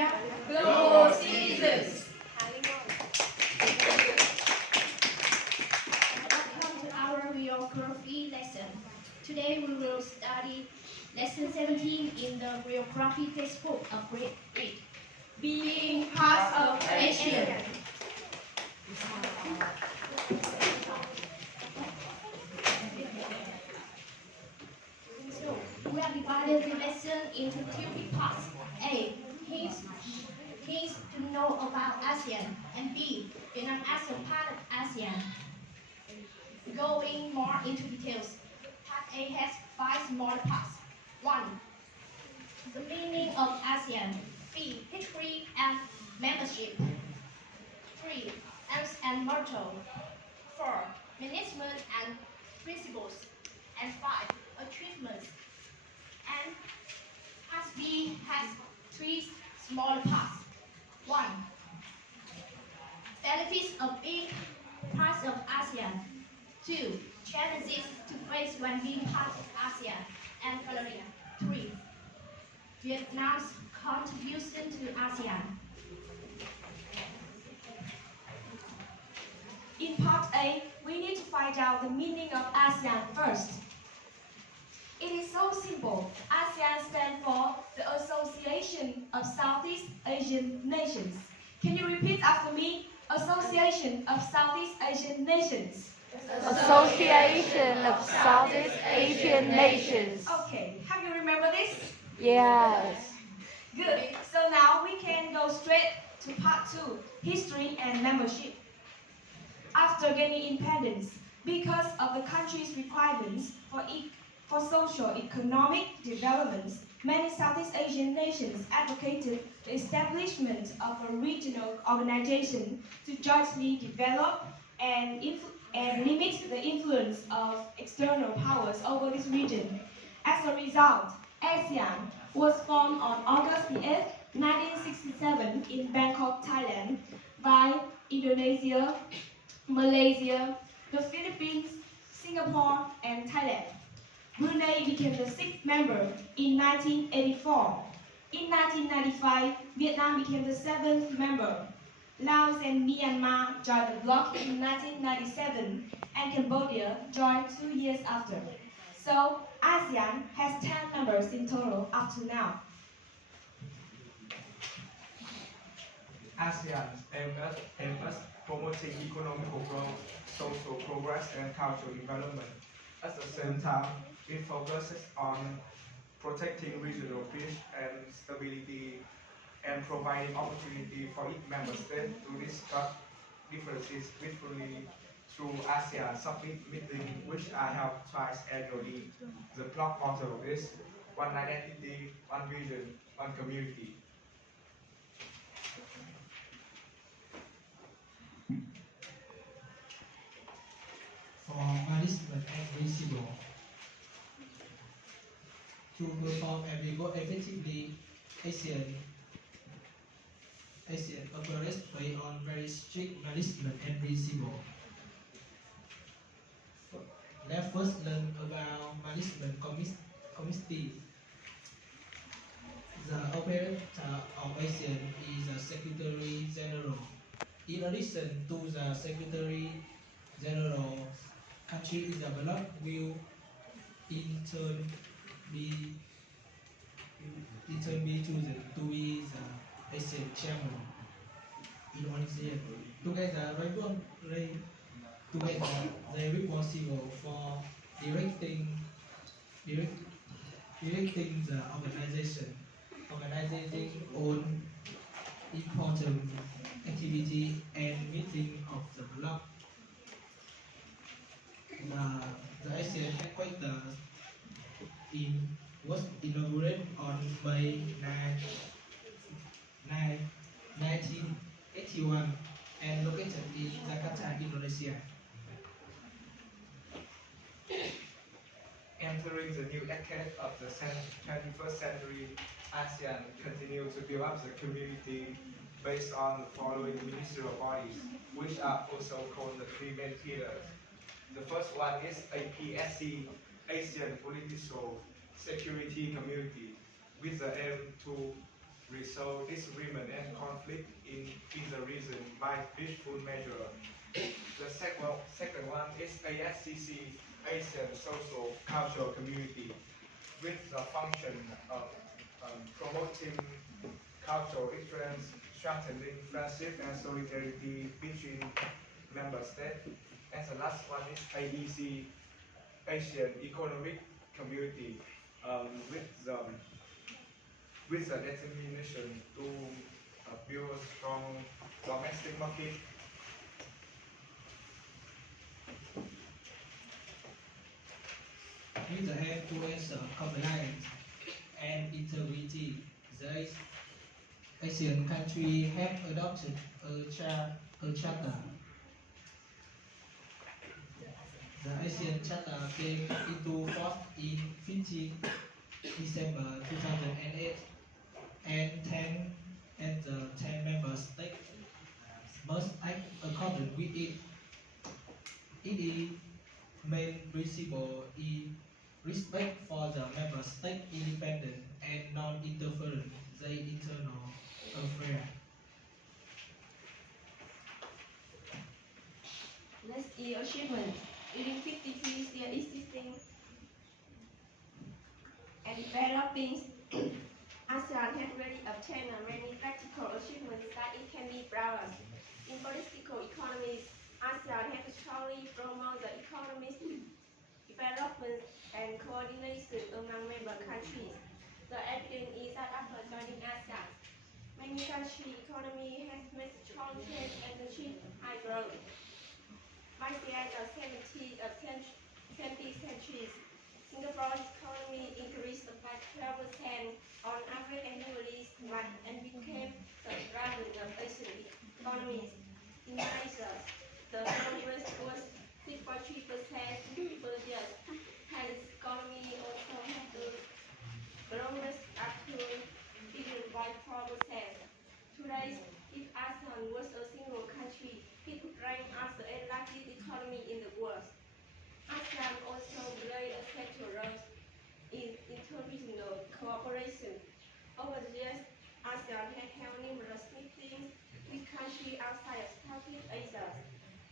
Asia Global Citizens. Welcome to our geography lesson. Today we will study lesson 17 in the geography textbook of grade 8. Being part of Asia. So, we have divided the lesson into two big parts. A. Hints to know about ASEAN. And B. Vietnam as a part of ASEAN. Going more into details. Part A has 5 smaller parts. 1. The meaning of ASEAN. B. History and membership. 3. Aims and motto. 4. Management and principles. And 5. Achievements. And Part B has 3 smaller parts. 1. Benefits of being part of ASEAN. 2. Challenges to face when being part of ASEAN. And finally, 3. Vietnam's contribution to ASEAN. In part A, we need to find out the meaning of ASEAN first. It is so simple. ASEAN stands for the Association of Southeast Asian Nations. Can you repeat after me? Association of Southeast Asian Nations. Association of Southeast Asian Nations. Okay, have you remembered this? Yes. Good. So now we can go straight to part 2, history and membership. After gaining independence, because of the country's requirements for socio-economic development, many Southeast Asian nations advocated the establishment of a regional organization to jointly develop and limit the influence of external powers over this region. As a result, ASEAN was formed on August 8, 1967 in Bangkok, Thailand by Indonesia, Malaysia, the Philippines, Singapore, and Thailand. Brunei became the 6th member in 1984. In 1995, Vietnam became the 7th member. Laos and Myanmar joined the bloc in 1997, and Cambodia joined 2 years after. So, ASEAN has 10 members in total up to now. ASEAN aims at promoting economic growth, social progress, and cultural development. At the same time, it focuses on protecting regional peace and stability and providing opportunity for each member state to discuss differences peacefully through ASEAN Summit meeting, which are held twice annually. The block motto is one identity, one vision, one community. For management and visible. To perform and report effectively, ASEAN operates based on very strict management and principle. Let's first learn about management committee. The operator of ASEAN is the Secretary General. In addition to the Secretary General, country is the bloc will in turn be chosen to be the ASEAN chairman in one year. Together, they are responsible for directing the organizing on important activity and meeting of the bloc. The ASEAN headquarters was inaugurated on May 9, 1981 and located in Jakarta, Indonesia. Entering the new decade of the 21st century, ASEAN continues to build up the community based on the following ministerial bodies, which are also called the 3 main pillars. The first one is APSC, Asian Political Security Community, with the aim to resolve disagreement and conflict in the region by peaceful measure. The second one is ASCC, Asian Social Cultural Community, with the function of promoting cultural exchange, strengthening friendship and solidarity between member states. And the last one is AEC, Asian Economic Community, with the determination to build a strong domestic market. With the aim towards compliance and integrity, the Asian countries have adopted a charter. The ASEAN Charter came into force in 15 December 2008, and the 10 member states must act according with it. Its main principle is respect for the member state independence and non-interference in their internal affairs. Next is achievement. During 53 years existing and developing, ASEAN has really obtained many practical achievements that it can be proud of. In political economies, ASEAN has strongly promoted the economic development and coordination among member countries. The evidence is that after joining ASEAN, many countries' economy has made strong change and achieved high growth. By the end of 20th century, Singapore's economy increased by 12% on average annually and became the driver of Asian economies. In Malaysia, the growth was 6.3% per year, and its economy also had the growth up to even by 4%. Today, if ASEAN was a single country, it would rank as the largest economy in the world. ASEAN also played a central role in interregional cooperation. Over the years, ASEAN has held numerous meetings with countries outside of Southeast Asia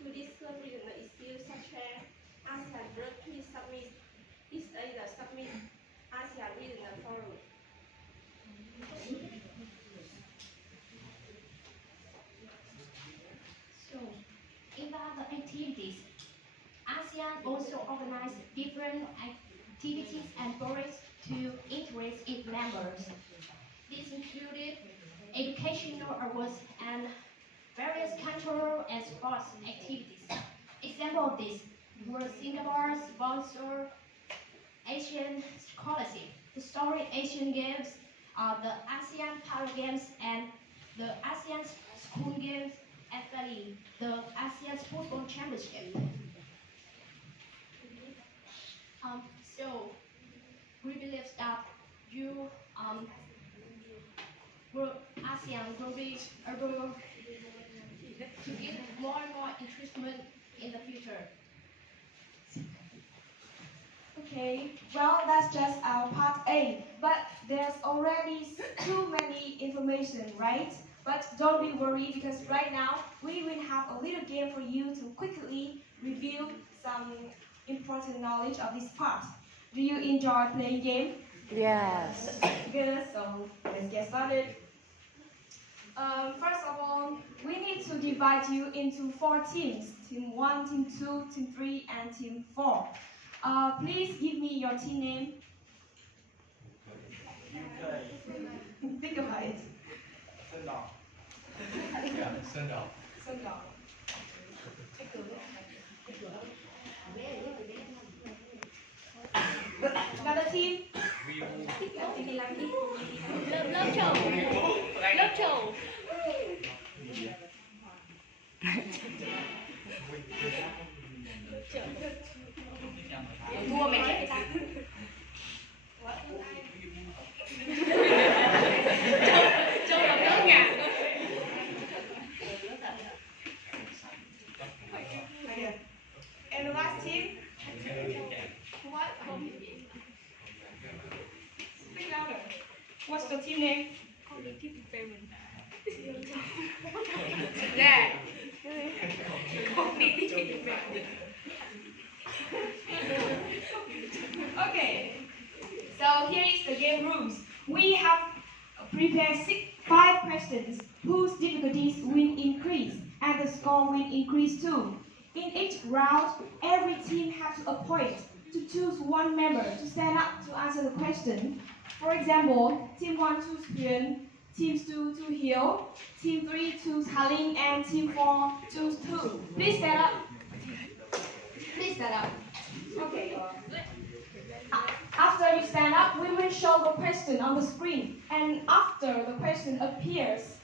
to discuss regional issues such as ASEAN Bloc Peace Summit, East Asia Summit, ASEAN Regional Forum. So, in other activities, ASEAN also organized different activities and forums to interest its members. These included educational awards and various cultural and sports activities. Example of this were Singapore's sponsor Asian Scholarship, the Story Asian Games, the ASEAN Para Games, and the ASEAN School Games, and finally, the ASEAN Football Championship. So, we believe that you ASEAN will be able to get more and more interestment in the future. Okay, well, that's just our part A, but there's already too many information, right? But don't be worried because right now we will have a little game for you to quickly review some important knowledge of this part. Do you enjoy playing game? Yes. Good, so let's get started. First of all, we need to divide you into 4 teams. Team 1, Team 2, Team 3, and Team 4. Please give me your team name. Think about it. Sundal. Another team. Lớp trầu. Thua mày chết người ta. Châu là ngỡ ngàng luôn. And the last team. What? Speak louder. What's the team name? Okay, so here is the game rules. We have prepared 5 questions whose difficulties will increase and the score will increase too. In each round, every team has to appoint to choose one member to stand up to answer the question. For example, Team 1 choose Hyun, Team 2 choose Hill, Team 3 choose Haling, and Team 4 choose Tu. Please stand up. Please stand up. Okay. After you stand up, we will show the question on the screen. And after the question appears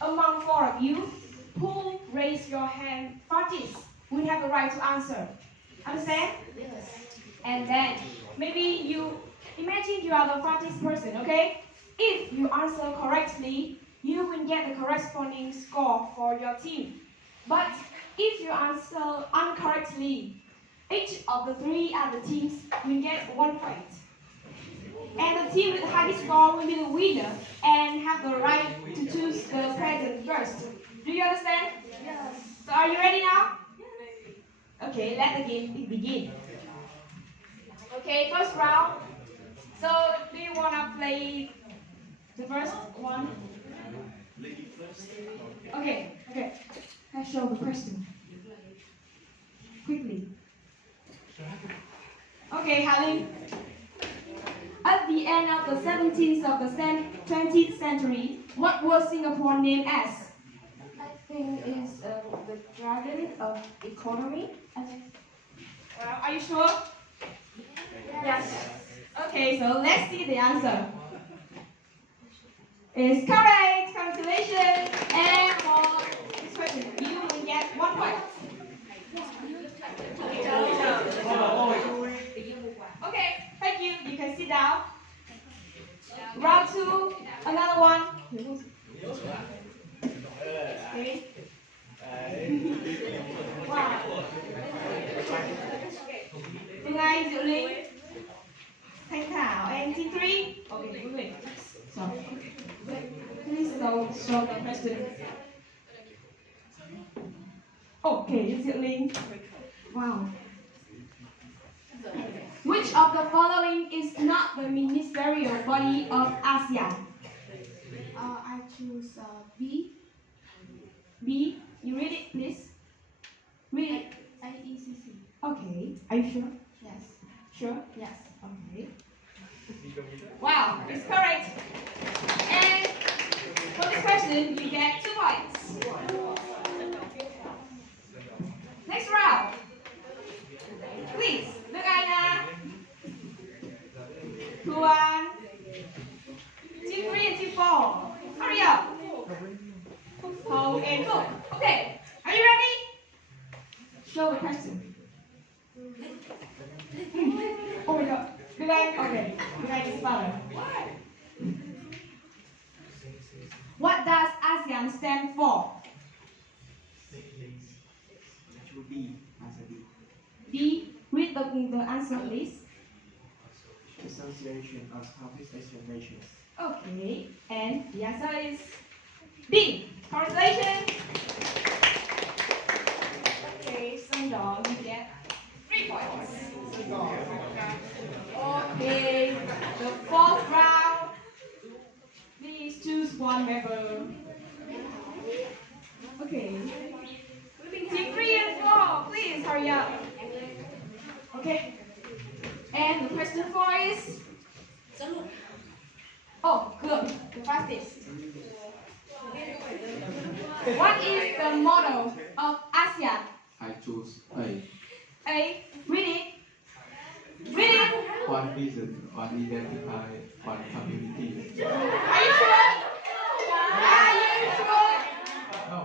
among 4 of you, who raise your hand first will have the right to answer. Understand? Yes. And then maybe you imagine you are the first person, okay? If you answer correctly, you will get the corresponding score for your team. But if you answer incorrectly, each of the 3 other teams will get 1 point. And the team with the highest score will be the winner and have the right to choose the present first. Do you understand? Yes. So are you ready now? Okay, let the game begin. Okay, first round. So do you want to play the first one? Okay. Let's show the question. Quickly. Okay, Haling. At the end of the 17th of the 20th century, what was Singapore named as? I think it's the dragon of economy. Are you sure? Yes. Okay, so let's see the answer. It's correct. Congratulations. And for this question, you will get 1 point. Okay, thank you. You can sit down. Round 2, another one. Okay. Wow. Phương Anh, Diệu Linh, Thanh Thảo, and Team 3. Okay, wait. Sorry. Please show the question. Okay, Diệu Linh. Wow. Which of the following is not the ministerial body of ASEAN? I choose B. B. You read it, please. Read it. IECC. Okay. Are you sure? Yes. Sure? Yes. Okay. Wow, it's correct. And for this question, you get 2 points. Next round. Please, look Aina. Tuan. Team 3 and Team 4. Hurry up. Ho and Ho. Okay, are you ready? Show the question. Oh my god. Good night. Okay. Good night is father. What does ASEAN stand for? B. Answer B. D. Read the answer, please. Association of Southeast Asian Nations. Okay. And the answer is B. Congratulations. Okay, Sundong, you get 3 points. Okay, the 4th round. Please choose one member. Okay. Team 3 and 4, please hurry up. Okay. And the question 4 is? Oh, good. The fastest. What is the motto of ASEAN? I choose A. A. Read it. Read it. One reason, one identify, one community. Are you sure? Are you sure? No.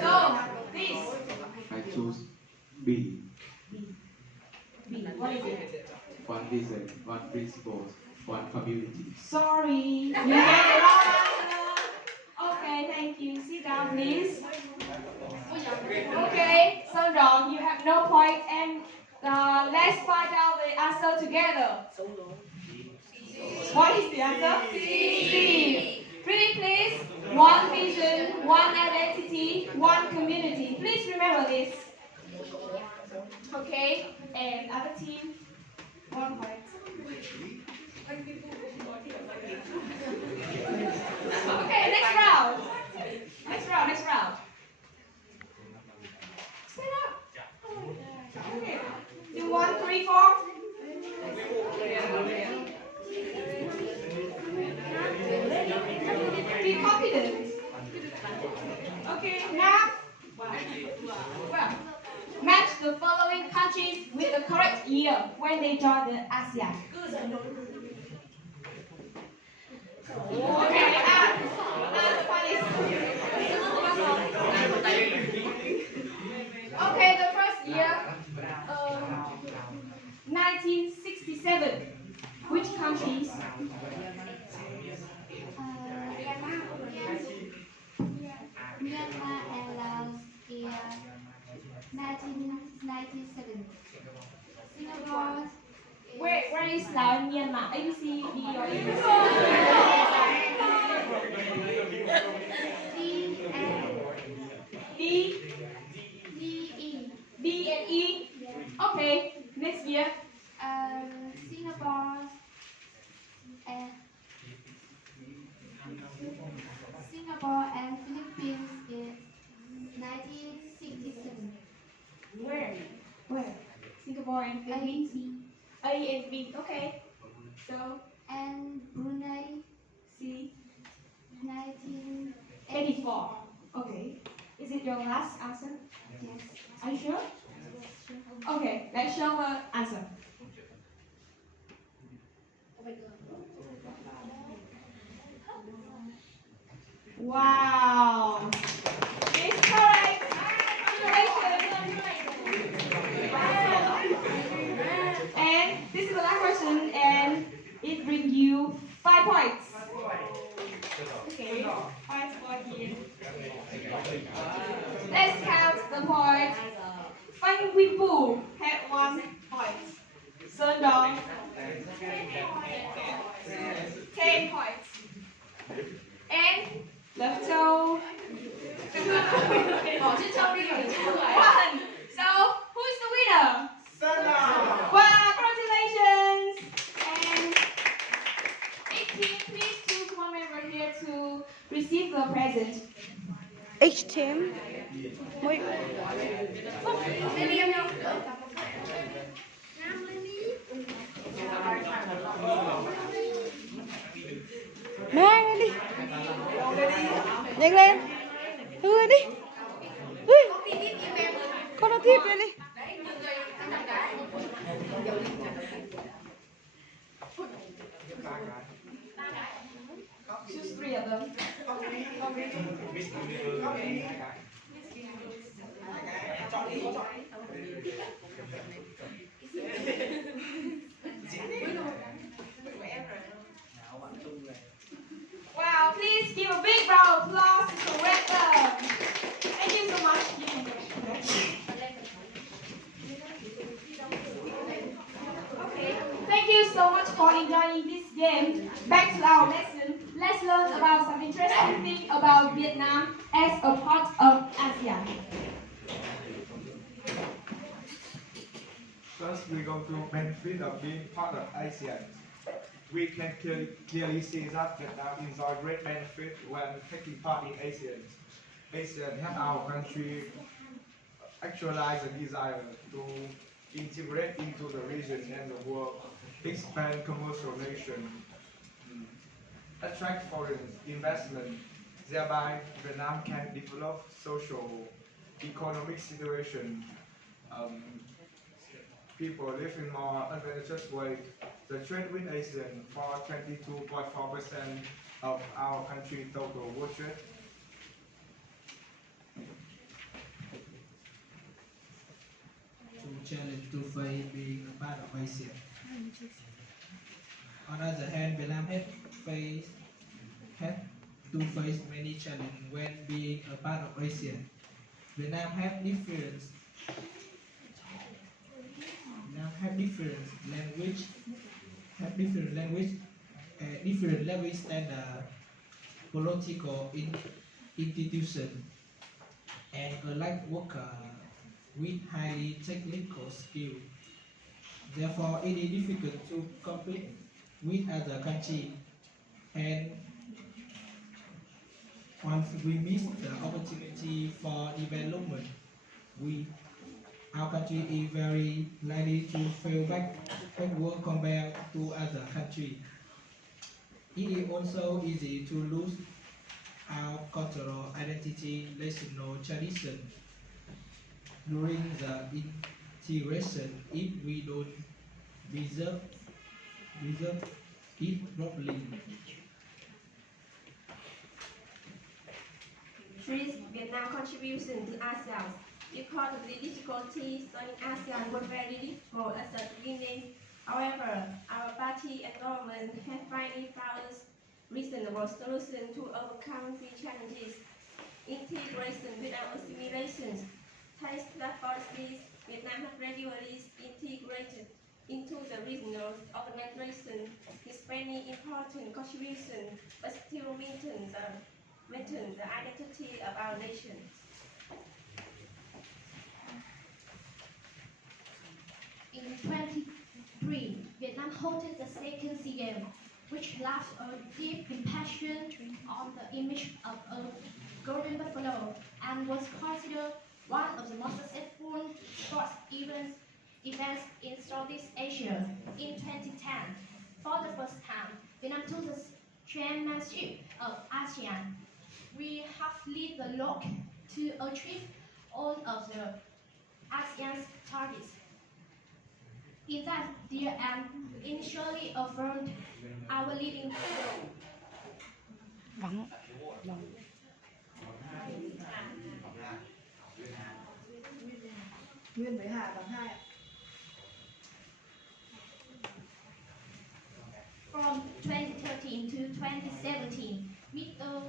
So, please. I choose B. B. What is it? One reason, one principle, one community. Sorry. You get the wrong answer. Okay, thank you. Sit down, please. Okay, so Ron, you have no point, and let's find out the answer together. What is the answer? C. Unity, please. One vision, one identity, one community. Please remember this. Okay, and other team, 1 point. Okay, next round. Next round. Stand up. Okay. Team 1, 3, 4. Be confident. Okay, now, well, match the following countries with the correct year when they joined the ASEAN. Okay, okay, the first year, 1967. Which countries? Myanmar and Laos year 1997. Singapore. Where is Laos and Myanmar? A, B, C, D, or E? D D, and D E. D and E. Okay, next year. Singapore and Philippines is 1967. Where? Singapore and Philippines. A and B. Okay. So And Brunei C. 1984. 84. Okay. Is it your last answer? Yes. Are you sure? Okay, let's show the answer. Wow. It's correct. Congratulations. And this is the last question, and it brings you 5 points. Okay, points for here. Let's count the points. Phan Huy Pu had 1 point. Sơn Dong 10 points. And Love Châu 1. So who's the winner? Wow, congratulations! And 18, please choose one member here to receive the present. Each team. Wait. Mang lên đi. Nhanh lên. Đưa đi. Ui. Con nó tiếp lên đi. Choose 3 of them. Wow, please give a big round of applause to the red club. Thank you so much. Okay, thank you so much for enjoying this game. Back to our lesson. Let's learn about some interesting things about Vietnam as a part of ASEAN. First, we go to benefit of being part of ASEAN. We can clearly see that Vietnam enjoys great benefit when taking part in ASEAN. ASEAN help our country actualize a desire to integrate into the region and the world, expand commercial relations, attract foreign investment. Thereby, Vietnam can develop social, economic situation. People live in more advantageous way. The trade with ASEAN for 22.4% of our country's total world trade. To challenge to face being a part of ASEAN. On the other hand, Vietnam had to face many challenges when being a part of ASEAN. Vietnam have different language standard, political institution, and a light worker with highly technical skill. Therefore, it is difficult to compete with other countries, and once we miss the opportunity for development, our country is very likely to fall backward compared to other countries. It is also easy to lose our cultural identity, national tradition during the integration if we don't preserve it properly. Three's Vietnam contribution to ASEAN. Because of the difficulties joining ASEAN was very difficult at the beginning. However, our party and government have finally found a reasonable solution to overcome the challenges. Integration without assimilations. Thanks to that policies, Vietnam has gradually integrated into the regional organization with many important contributions, but still maintain the identity of our nation. In 23, Vietnam hosted the second SEA Games, which left a deep impression on the image of a golden buffalo and was considered one of the most successful sports events in Southeast Asia. In 2010, for the first time, Vietnam took the chairmanship of ASEAN. We have led the look to achieve all of the ASEAN's targets. In that year, and initially affirmed our leading role. Nguyên với Hà bằng 2 ạ. From 2013 to 2017, Mr.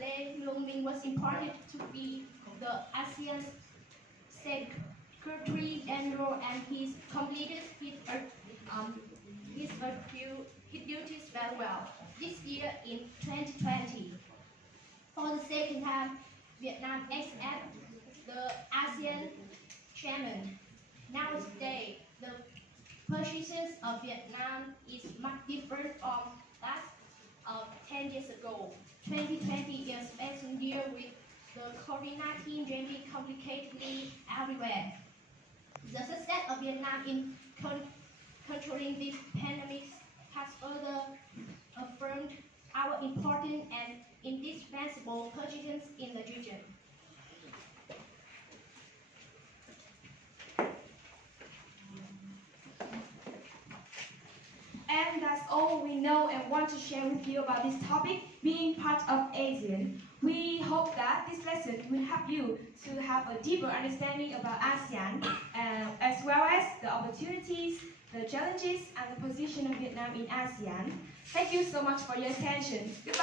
Lê Luông Minh was appointed to be the ASEAN Secretary General, and he completed his duties very well. This year, in 2020, for the second time, Vietnam accepted the ASEAN chairman. Nowadays, the positions of Vietnam is much different from that of 10 years ago. 2020 is a special year with the COVID-19 raging complicatedly everywhere. The success of Vietnam in controlling this pandemic has further affirmed our important and indispensable positions in the region. And that's all we know and want to share with you about this topic, being part of ASEAN. We hope that this lesson will help you to have a deeper understanding about ASEAN, as well as the opportunities, the challenges, and the position of Vietnam in ASEAN. Thank you so much for your attention. Goodbye.